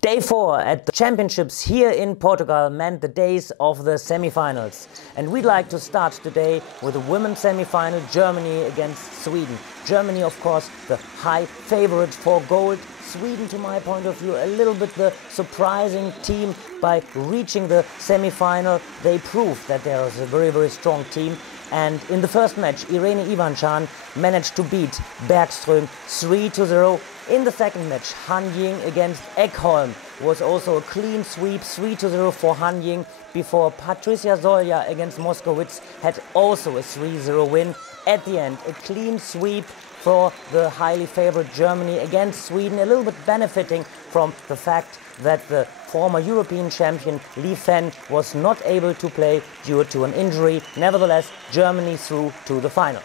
Day 4 at the championships here in Portugal meant the days of the semi-finals. And we'd like to start today with the women's semi-final, Germany against Sweden. Germany, of course, the high favorite for gold. Sweden, to my point of view, a little bit the surprising team. By reaching the semi-final, they proved that there is a very, very strong team. And in the first match, Irene Ivancan managed to beat Bergström 3-0. In the second match, Ying against Ekholm was also a clean sweep, 3-0 for Ying, before Petrissa Solja against Moskovits had also a 3-0 win. At the end, a clean sweep for the highly favored Germany against Sweden, a little bit benefiting from the fact that the former European champion Li Fen was not able to play due to an injury. Nevertheless, Germany through to the final.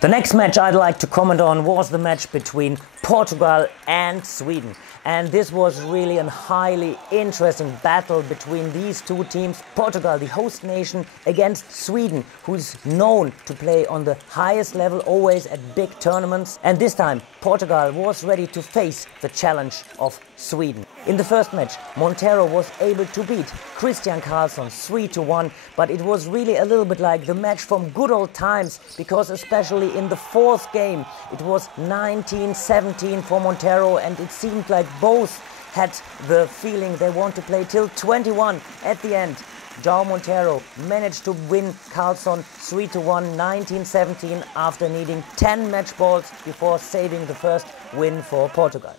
The next match I'd like to comment on was the match between Portugal and Sweden. And this was really a highly interesting battle between these two teams. Portugal, the host nation, against Sweden, who's known to play on the highest level, always at big tournaments. And this time, Portugal was ready to face the challenge of Sweden. In the first match, Monteiro was able to beat Kristian Karlsson 3-1, but it was really a little bit like the match from good old times, because especially in the fourth game, it was 19-17 for Monteiro, and it seemed like both had the feeling they want to play till 21. At the end, João Monteiro managed to win Karlsson 3-1, 19-17, after needing 10 match balls before saving the first win for Portugal.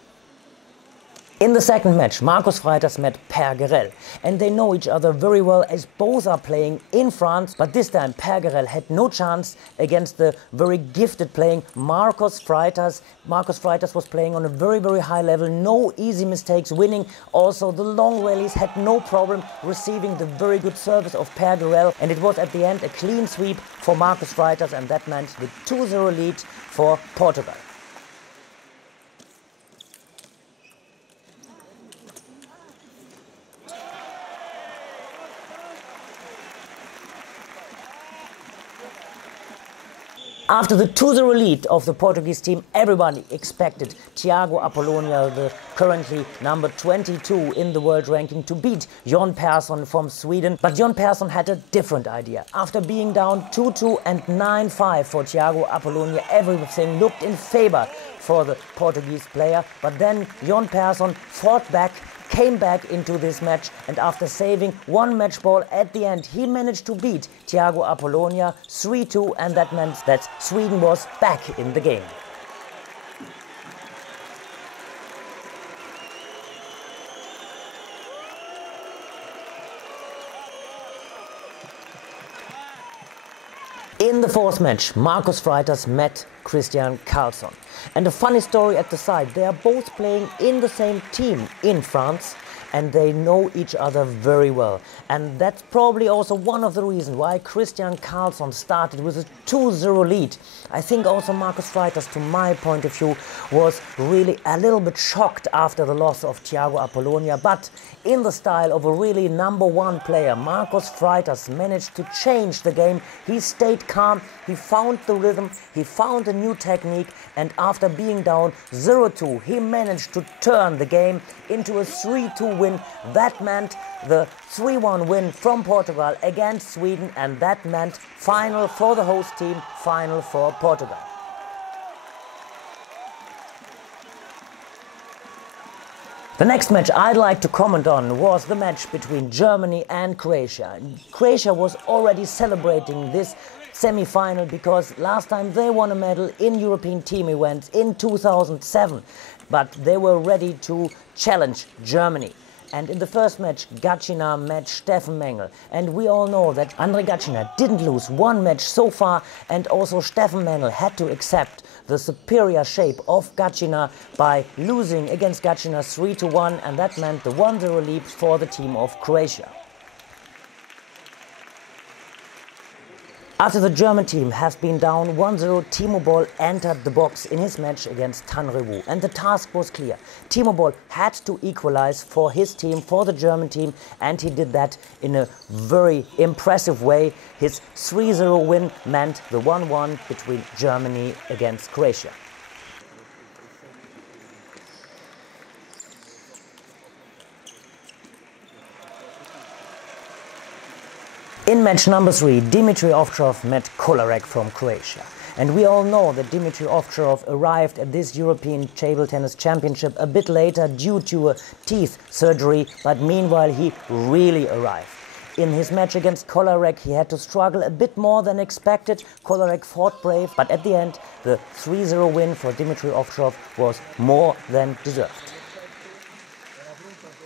In the second match, Freitas met Gerell, and they know each other very well as both are playing in France, but this time Gerell had no chance against the very gifted playing Freitas. Freitas was playing on a very, very high level, no easy mistakes, winning also the long rallies, had no problem receiving the very good service of Gerell, and it was at the end a clean sweep for Freitas, and that meant the 2-0 lead for Portugal. After the 2-0 lead of the Portuguese team, everybody expected Tiago Apolonia, the currently number 22 in the world ranking, to beat Persson from Sweden. But Persson had a different idea. After being down 2-2 and 9-5 for Tiago Apolonia, everything looked in favor for the Portuguese player. But then Persson fought back, came back into this match, and after saving one match ball at the end, he managed to beat Tiago Apolonia 3-2, and that meant that Sweden was back in the game. In the fourth match, Freitas met Kristian Karlsson. And a funny story at the side, they are both playing in the same team in France, and they know each other very well. And that's probably also one of the reasons why Kristian Karlsson started with a 2-0 lead. I think also Freitas, to my point of view, was really a little bit shocked after the loss of Tiago Apolonia, but in the style of a really #1 player, Freitas managed to change the game. He stayed calm, he found the rhythm, he found a new technique, and after being down 0-2, he managed to turn the game into a 3-2 win. That meant the 3-1 win from Portugal against Sweden, and that meant final for the host team, final for Portugal. The next match I'd like to comment on was the match between Germany and Croatia. Croatia was already celebrating this semi-final because last time they won a medal in European team events in 2007, but they were ready to challenge Germany. And in the first match, Gacina met Steffen Mengel. And we all know that Andrej Gacina didn't lose one match so far, and also Steffen Mengel had to accept the superior shape of Gacina by losing against Gacina 3-1, and that meant the 1-0 lead for the team of Croatia. After the German team has been down 1-0, Timo Boll entered the box in his match against Ruiwu, and the task was clear. Timo Boll had to equalize for his team, for the German team, and he did that in a very impressive way. His 3-0 win meant the 1-1 between Germany against Croatia. In match number 3, Dimitrij Ovtcharov met Kolarek from Croatia. And we all know that Dimitrij Ovtcharov arrived at this European Table Tennis Championship a bit later due to a teeth surgery, but meanwhile he really arrived. In his match against Kolarek, he had to struggle a bit more than expected. Kolarek fought brave, but at the end, the 3-0 win for Dimitrij Ovtcharov was more than deserved.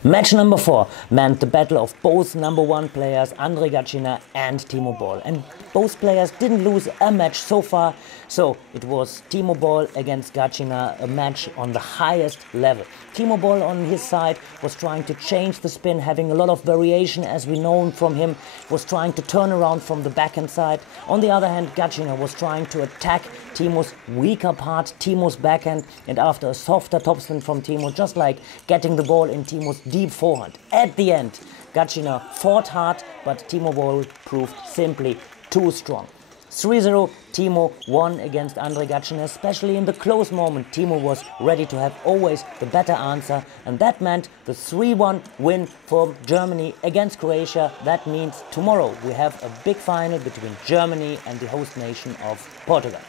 Match number 4 meant the battle of both number 1 players, Andrej Gacina and Timo Boll. And both players didn't lose a match so far, so it was Timo Boll against Gacina, a match on the highest level. Timo Boll on his side was trying to change the spin, having a lot of variation as we know from him, was trying to turn around from the backhand side. On the other hand, Gacina was trying to attack Timo's weaker part, Timo's backhand, and after a softer topspin from Timo, just like getting the ball in Timo's deep forehand. At the end, Gacina fought hard, but Timo Boll proved simply too strong. 3-0, Timo won against Andrej Gacina, especially in the close moment. Timo was ready to have always the better answer, and that meant the 3-1 win for Germany against Croatia. That means tomorrow we have a big final between Germany and the host nation of Portugal.